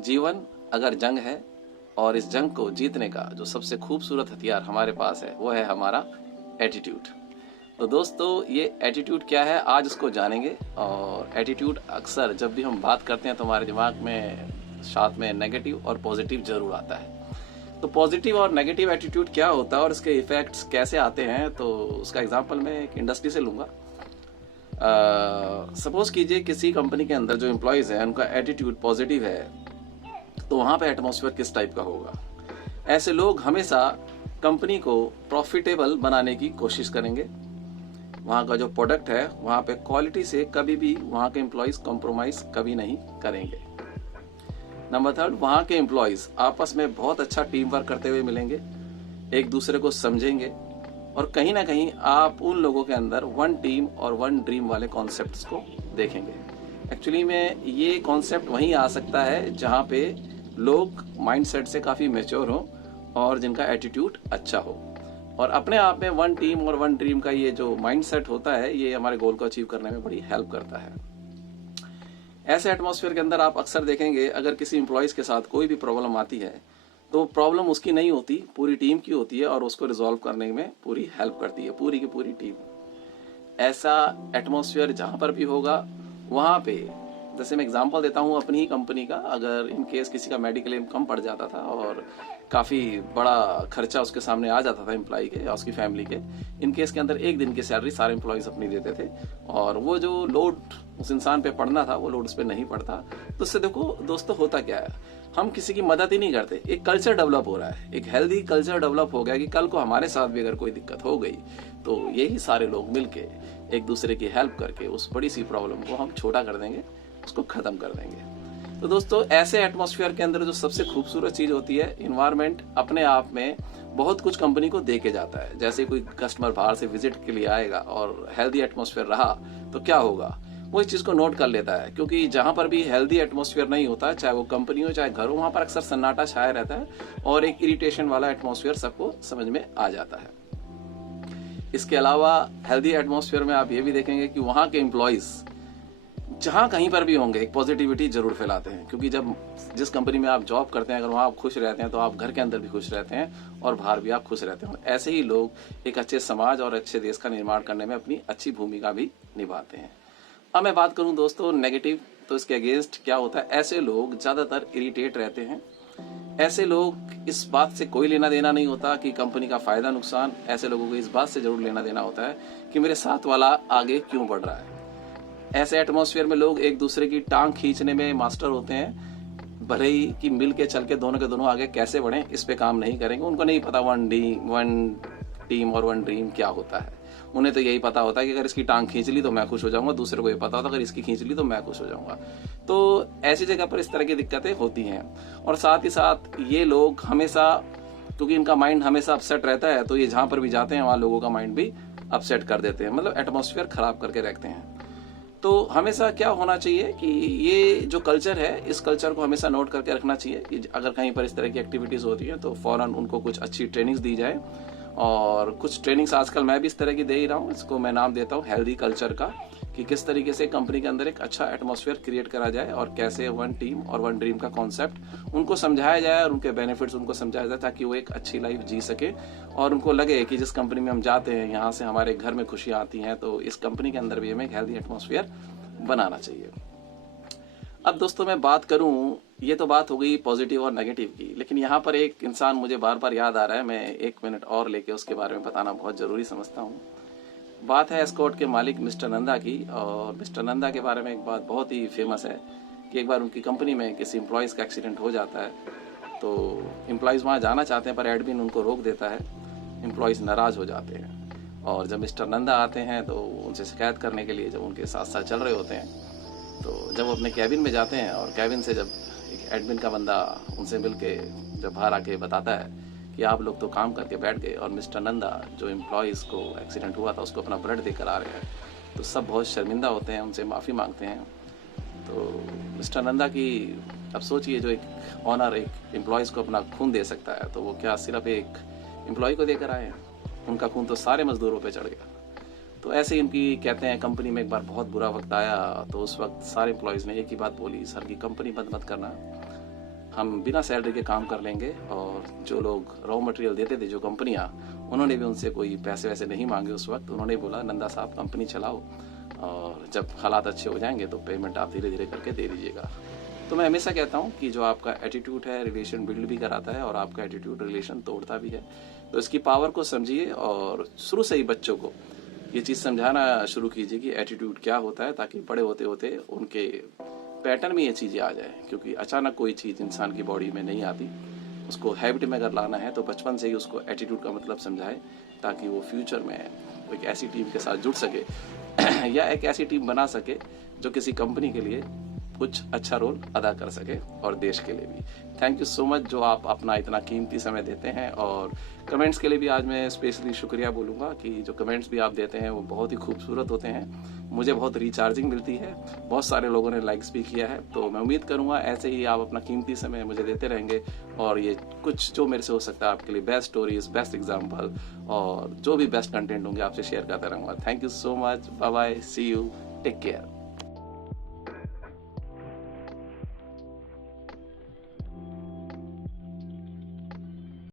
जीवन अगर जंग है और इस जंग को जीतने का जो सबसे खूबसूरत हथियार हमारे पास है वो है हमारा एटीट्यूड। तो दोस्तों ये एटीट्यूड क्या है आज उसको जानेंगे। और एटीट्यूड अक्सर जब भी हम बात करते हैं तो हमारे दिमाग में साथ में नेगेटिव और पॉजिटिव जरूर आता है। तो पॉजिटिव और नेगेटिव एटीट्यूड क्या होता है और इसके इफेक्ट्स कैसे आते हैं, तो उसका एग्जांपल मैं एक इंडस्ट्री से लूँगा। सपोज कीजिए किसी कंपनी के अंदर जो एम्प्लॉयज़ हैं उनका एटीट्यूड पॉजिटिव है, तो वहाँ पे एटमॉस्फेयर किस टाइप का होगा। ऐसे लोग हमेशा कंपनी को प्रॉफिटेबल बनाने की कोशिश करेंगे। वहाँ का जो प्रोडक्ट है वहाँ पे क्वालिटी से कभी भी वहाँ के एम्प्लॉयज़ कॉम्प्रोमाइज़ कभी नहीं करेंगे। नंबर 3, वहाँ के एम्प्लॉयज़ आपस में बहुत अच्छा टीम वर्क करते हुए मिलेंगे, एक दूसरे को समझेंगे और कहीं ना कहीं आप उन लोगों के अंदर वन टीम और वन ड्रीम वाले कॉन्सेप्ट्स को देखेंगे। एक्चुअली में ये कॉन्सेप्ट वहीं आ सकता है जहाँ पे लोग माइंडसेट से काफ़ी मैच्योर हों और जिनका एटीट्यूड अच्छा हो। और अपने आप में वन टीम और वन ड्रीम का ये जो माइंडसेट होता है ये हमारे गोल को अचीव करने में बड़ी हेल्प करता है। ऐसे एटमॉस्फेयर के अंदर आप अक्सर देखेंगे अगर किसी एम्प्लॉयज़ के साथ कोई भी प्रॉब्लम आती है तो प्रॉब्लम उसकी नहीं होती, पूरी टीम की होती है और उसको रिजॉल्व करने में पूरी हेल्प करती है पूरी की पूरी टीम। ऐसा एटमॉस्फेयर जहाँ पर भी होगा वहाँ पे, जैसे मैं एग्जांपल देता हूँ अपनी ही कंपनी का, अगर इन केस किसी का मेडिक्लेम कम पड़ जाता था और काफ़ी बड़ा खर्चा उसके सामने आ जाता था एम्प्लॉय के या उसकी फैमिली के, इन केस के अंदर एक दिन की सैलरी सारे एम्प्लॉयज़ अपनी देते थे और वो जो लोड उस इंसान पे पड़ना था वो लोड उस पर नहीं पड़ता। तो उससे देखो दोस्तों होता क्या है, हम किसी की मदद ही नहीं करते, एक कल्चर डेवलप हो रहा है, एक हेल्दी कल्चर डेवलप हो गया कि कल को हमारे साथ भी अगर कोई दिक्कत हो गई तो यही सारे लोग मिलके एक दूसरे की हेल्प करके उस बड़ी सी प्रॉब्लम को हम छोटा कर देंगे, उसको खत्म कर देंगे। तो दोस्तों ऐसे एटमॉस्फेयर के अंदर जो सबसे खूबसूरत चीज होती है, इन्वायरमेंट अपने आप में बहुत कुछ कंपनी को दे के जाता है। जैसे कोई कस्टमर बाहर से विजिट के लिए आएगा और हेल्दी एटमॉस्फेयर रहा तो क्या होगा, वो इस चीज को नोट कर लेता है, क्योंकि जहां पर भी हेल्दी एटमॉस्फेयर नहीं होता, चाहे वो कंपनी हो चाहे घर हो, वहां पर अक्सर सन्नाटा छाया रहता है और एक इरिटेशन वाला एटमॉस्फेयर सबको समझ में आ जाता है। इसके अलावा हेल्दी एटमॉस्फेयर में आप ये भी देखेंगे कि वहां के एम्प्लॉयज जहां कहीं पर भी होंगे एक पॉजिटिविटी जरूर फैलाते हैं, क्योंकि जब जिस कंपनी में आप जॉब करते हैं अगर वहां आप खुश रहते हैं तो आप घर के अंदर भी खुश रहते हैं और बाहर भी आप खुश रहते हैं। ऐसे ही लोग एक अच्छे समाज और अच्छे देश का निर्माण करने में अपनी अच्छी भूमिका भी निभाते हैं। अब मैं बात करूं दोस्तों नेगेटिव, तो इसके अगेंस्ट क्या होता है, ऐसे लोग ज्यादातर इरिटेट रहते हैं। ऐसे लोग इस बात से कोई लेना देना नहीं होता कि कंपनी का फायदा नुकसान, ऐसे लोगों को इस बात से जरूर लेना देना होता है कि मेरे साथ वाला आगे क्यों बढ़ रहा है। ऐसे एटमॉस्फेयर में लोग एक दूसरे की टांग खींचने में मास्टर होते हैं, भले ही कि मिल के चल के दोनों के दोनों आगे कैसे बढ़े इस पे काम नहीं करेंगे। उनको नहीं पता वन टीम और वन ड्रीम क्या होता है, उन्हें तो यही पता होता है कि अगर इसकी टांग खींच ली तो मैं खुश हो जाऊंगा, दूसरे को ये पता होता है अगर इसकी खींच ली तो मैं खुश हो जाऊंगा। तो ऐसी जगह पर इस तरह की दिक्कतें होती हैं। और साथ ही साथ ये लोग हमेशा, क्योंकि इनका माइंड हमेशा अपसेट रहता है, तो ये जहां पर भी जाते हैं वहां लोगों का माइंड भी अपसेट कर देते हैं, मतलब एटमॉस्फेयर खराब करके रखते हैं। तो हमेशा क्या होना चाहिए कि ये जो कल्चर है इस कल्चर को हमेशा नोट करके रखना चाहिए कि अगर कहीं पर इस तरह की एक्टिविटीज होती है तो फौरन उनको कुछ अच्छी ट्रेनिंग्स दी जाए। और कुछ ट्रेनिंग्स आजकल मैं भी इस तरह की दे ही रहा हूँ, इसको मैं नाम देता हूँ हेल्दी कल्चर का, कि किस तरीके से कंपनी के अंदर एक अच्छा एटमॉस्फेयर क्रिएट करा जाए और कैसे वन टीम और वन ड्रीम का कॉन्सेप्ट उनको समझाया जाए और उनके बेनिफिट्स उनको समझाया जाए, ताकि वो एक अच्छी लाइफ जी सके और उनको लगे कि जिस कंपनी में हम जाते हैं यहाँ से हमारे घर में खुशियाँ आती हैं, तो इस कंपनी के अंदर भी हमें एक हेल्दी एटमॉस्फेयर बनाना चाहिए। अब दोस्तों मैं बात करूं, ये तो बात हो गई पॉजिटिव और नेगेटिव की, लेकिन यहाँ पर एक इंसान मुझे बार बार याद आ रहा है, मैं 1 मिनट और लेके उसके बारे में बताना बहुत जरूरी समझता हूँ। बात है एस्कॉर्ट के मालिक मिस्टर नंदा की। और मिस्टर नंदा के बारे में एक बात बहुत ही फेमस है कि एक बार उनकी कंपनी में किसी एम्प्लॉयज़ का एक्सीडेंट हो जाता है, तो एम्प्लॉयज़ वहाँ जाना चाहते हैं पर एडमिन उनको रोक देता है। एम्प्लॉयज़ नाराज़ हो जाते हैं और जब मिस्टर नंदा आते हैं तो उनसे शिकायत करने के लिए, जब उनके साथ साथ चल रहे होते हैं, तो जब वो अपने कैबिन में जाते हैं और कैबिन से जब एक एडमिन का बंदा उनसे मिल के जब बाहर आके बताता है कि आप लोग तो काम करके बैठ गए और मिस्टर नंदा जो एम्प्लॉयज़ को एक्सीडेंट हुआ था उसको अपना ब्लड देकर आ रहे हैं, तो सब बहुत शर्मिंदा होते हैं, उनसे माफ़ी मांगते हैं। तो मिस्टर नंदा की, अब सोचिए जो एक ऑनर एक एम्प्लॉयज़ को अपना खून दे सकता है, तो वो क्या सिर्फ एक एम्प्लॉय को देकर आए हैं, उनका खून तो सारे मजदूरों पे चढ़ गया। तो ऐसे ही इनकी कहते हैं कंपनी में एक बार बहुत बुरा वक्त आया, तो उस वक्त सारे एम्प्लॉयज़ ने एक ही बात बोली, सर की कंपनी बंद मत करना, हम बिना सैलरी के काम कर लेंगे। और जो लोग रॉ मटेरियल देते थे, जो कंपनियां, उन्होंने भी उनसे कोई पैसे वैसे नहीं मांगे उस वक्त। उन्होंने बोला नंदा साहब कंपनी चलाओ और जब हालात अच्छे हो जाएंगे तो पेमेंट आप धीरे धीरे करके दे दीजिएगा। तो मैं हमेशा कहता हूँ कि जो आपका एटीट्यूड है रिलेशन बिल्ड भी कराता है और आपका एटीट्यूड रिलेशन तोड़ता भी है। तो इसकी पावर को समझिए और शुरू से ही बच्चों को ये चीज़ समझाना शुरू कीजिए कि एटीट्यूड क्या होता है, ताकि बड़े होते होते उनके पैटर्न में ये चीज़ें आ जाए। क्योंकि अचानक कोई चीज़ इंसान की बॉडी में नहीं आती, उसको हैबिट में अगर लाना है तो बचपन से ही उसको एटीट्यूड का मतलब समझाए, ताकि वो फ्यूचर में एक ऐसी टीम के साथ जुड़ सके या एक ऐसी टीम बना सके जो किसी कंपनी के लिए कुछ अच्छा रोल अदा कर सके और देश के लिए भी। थैंक यू सो मच जो आप अपना इतना कीमती समय देते हैं। और कमेंट्स के लिए भी आज मैं स्पेशली शुक्रिया बोलूँगा कि जो कमेंट्स भी आप देते हैं वो बहुत ही खूबसूरत होते हैं, मुझे बहुत रिचार्जिंग मिलती है। बहुत सारे लोगों ने लाइक्स भी किया है। तो मैं उम्मीद करूँगा ऐसे ही आप अपना कीमती समय मुझे देते रहेंगे और ये कुछ जो मेरे से हो सकता है आपके लिए बेस्ट स्टोरीज, बेस्ट एग्जाम्पल और जो भी बेस्ट कंटेंट होंगे आपसे शेयर करता रहूँगा। Thank you so much, bye bye, see you, take care.